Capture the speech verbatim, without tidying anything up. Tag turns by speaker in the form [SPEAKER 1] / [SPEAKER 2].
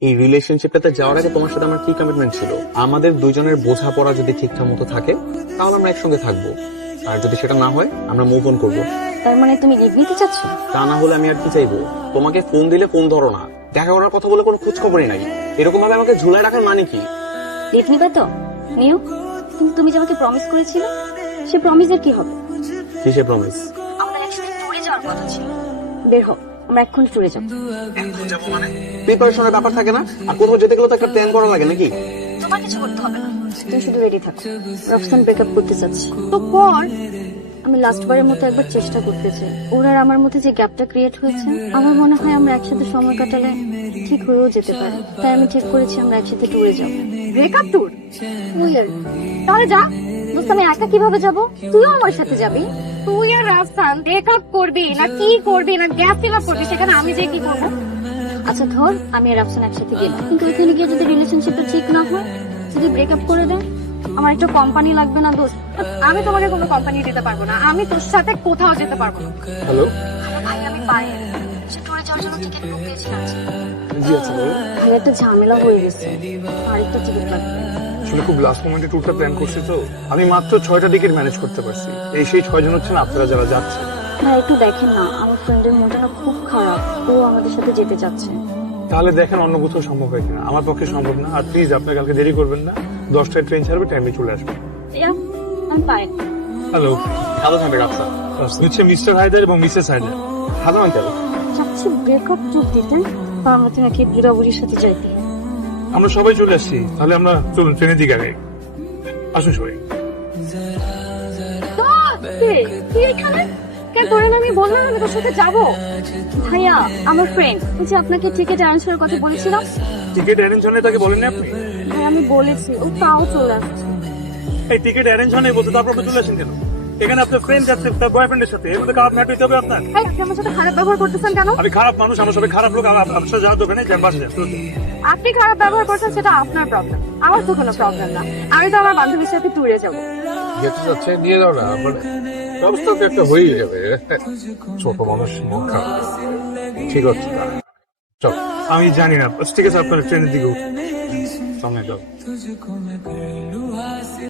[SPEAKER 1] এই রিলেশনশিপটাতে যাওয়ার আগে তোমার সাথে আমার কি কমিটমেন্ট ছিল? আমাদের দুইজনের বোঝাপড়া যদি ঠিকঠাক মতো থাকে তাহলে আমরা একসঙ্গে থাকবো, আর যদি সেটা না হয় আমরা মুভ অন করবো।
[SPEAKER 2] তার মানে তুমি লিভ নিতে চাচ্ছ?
[SPEAKER 1] তা না হলে আমি আর কি চাইবো? তোমাকে ফোন দিলে ফোন ধরো না, দেখা করার কথা বলে কোনো খোঁজ খবরই নাই। এরকম ভাবে আমাকে ঝুলাই রাখার মানে কি?
[SPEAKER 2] লিভ নিবে তো নিও, কিন্তু তুমি যে আমাকে প্রমিস করেছিলে সে প্রমিসের কি হবে?
[SPEAKER 1] কিসে প্রমিস?
[SPEAKER 2] আমরা একসাথে ট্যুরে যাওয়ার কথা ছিল। বের হও, আমরা এখন ট্যুরে যাবো।
[SPEAKER 1] প্রিপারেশনের ব্যাপার থাকে না? আর কোথাও যেতে গেলে তো একটা প্ল্যান করা লাগে নাকি?
[SPEAKER 2] তোমার কিছু করতে হবে না, তুমি শুধু রেডি থাকো। রক্সান ব্রেকআপ করতে চাচ্ছি তো পর। আমি লাস্ট বারের মতো একবার চেষ্টা করতে চাই। ওর আর আমার মধ্যে যে গ্যাপটা ক্রিয়েট হয়েছে, আমার মনে হয় আমরা একসাথে সময় কাটালে ঠিক হয়েও যেতে পারে। তাই আমি ঠিক করেছি আমরা একসাথে ট্যুরে যাবো। Breakup tour? তাহলে যা দোস্ত, আমি একা কিভাবে যাব? তুইও আমার সাথে যাবি। তুই আর রাজস্থান ব্রেকআপ করবি না কি করবি না গ্যাপ ফিল আপ করবি, সেখানে আমি যে কি করবো? আচ্ছা ধর আমি আর রাফসান একসাথে গেলাম, কিন্তু ওইখানে গিয়ে যদি রিলেশনশিপটা ঠিক না হয়, যদি ব্রেকআপ করে দেয়, আমার একটা কোম্পানি লাগবে না দোস্ত? আমি তোমাকে কোনো কোম্পানি দিতে পারবো না, আমি তোর সাথে কোথাও যেতে পারবো না।
[SPEAKER 1] হ্যালো,
[SPEAKER 2] ভাই আমি পাই সে ট্যুরে যাওয়ার জন্য টিকিট বুক দিয়েছিলাম।
[SPEAKER 1] জি আচ্ছা বলো।
[SPEAKER 2] ভাই একটা ঝামেলা হয়ে গেছে, আরেকটা টিকিট লাগবে।
[SPEAKER 3] আসলে খুব লাস্ট মোমেন্টে ট্যুরটা প্ল্যান করছি তো, আমি মাত্র ছয়টা টিকিট ম্যানেজ করতে পারছি। এই সেই ছয় জন হচ্ছেন আপনারা যারা যাচ্ছে।
[SPEAKER 2] ভাই একটু দেখেন না, আমার ফ্রেন্ডের মনটা না খুব খারাপ, ও আমাদের সাথে যেতে চাচ্ছে।
[SPEAKER 3] তাহলে দেখেন অন্য কোথাও সম্ভব হয় কিনা। আমার পক্ষে সম্ভব না, আর প্লিজ আপনার কালকে দেরি করবেন না। দশটায় ট্রেন ছাড়বে, টাইমে চলে আসবে।
[SPEAKER 2] আমি পাই।
[SPEAKER 3] হ্যালো,
[SPEAKER 1] ভালো থাকবে রাফসান।
[SPEAKER 3] হচ্ছে মিস্টার হায়দার এবং মিসেস হায়দার।
[SPEAKER 1] ভালো আঙ্কেল।
[SPEAKER 2] চাচ্ছি ব্রেকআপ ট্যুর দিতে, আর আমাকে নাকি বুড়াবুড়ির সাথে যাইতে।
[SPEAKER 3] আমরা সবাই চলে আসছি, তাহলে আমরা চলুন ট্রেনের দিকে আগে আসুন সবাই।
[SPEAKER 2] তুই এখানে কেন? তোর আমি বললাম আমি তোর সাথে যাবো। ভাইয়া আমার ফ্রেন্ড, যে আপনাকে টিকিট অ্যারেঞ্জ করার কথা বলেছিলাম।
[SPEAKER 3] টিকিট অ্যারেঞ্জ হলে তাকে বলেননি আপনি?
[SPEAKER 2] ভাই আমি বলেছি, ও তাও চলে আসছে।
[SPEAKER 3] এই টিকিট অ্যারেঞ্জ হলে বলতে তারপর আপনি চলে আসেন কেন? এখানে আপনার ফ্রেন্ড যাচ্ছে তার বয়ফ্রেন্ডের সাথে, এর মধ্যে খারাপ ম্যাট হইতে হবে আপনার?
[SPEAKER 2] ভাই আপনি আমার সাথে খারাপ ব্যবহার করতেছেন কেন?
[SPEAKER 3] আমি খারাপ মানুষ, আমার সবাই খারাপ লোক, আমার আপনার সাথে যাওয়া দোকানে যান বাসে যান।
[SPEAKER 2] আপনি খারাপ ব্যবহার করছেন সেটা আপনার প্রবলেম, আমার তো কোনো প্রবলেম না। আমি তো আমার বান্ধবীর সাথে ট্যুরে যাবো।
[SPEAKER 4] যেতে যাচ্ছে নিয়ে যাও না, মানে ব্যবস্থা তো একটা হয়েই যাবে। ছোট মানুষ মন খারাপ, ঠিক আছে চল।
[SPEAKER 3] আমি জানি না, ঠিক আছে আপনার ট্রেনের দিকে উঠুন।
[SPEAKER 4] সামনে যাও।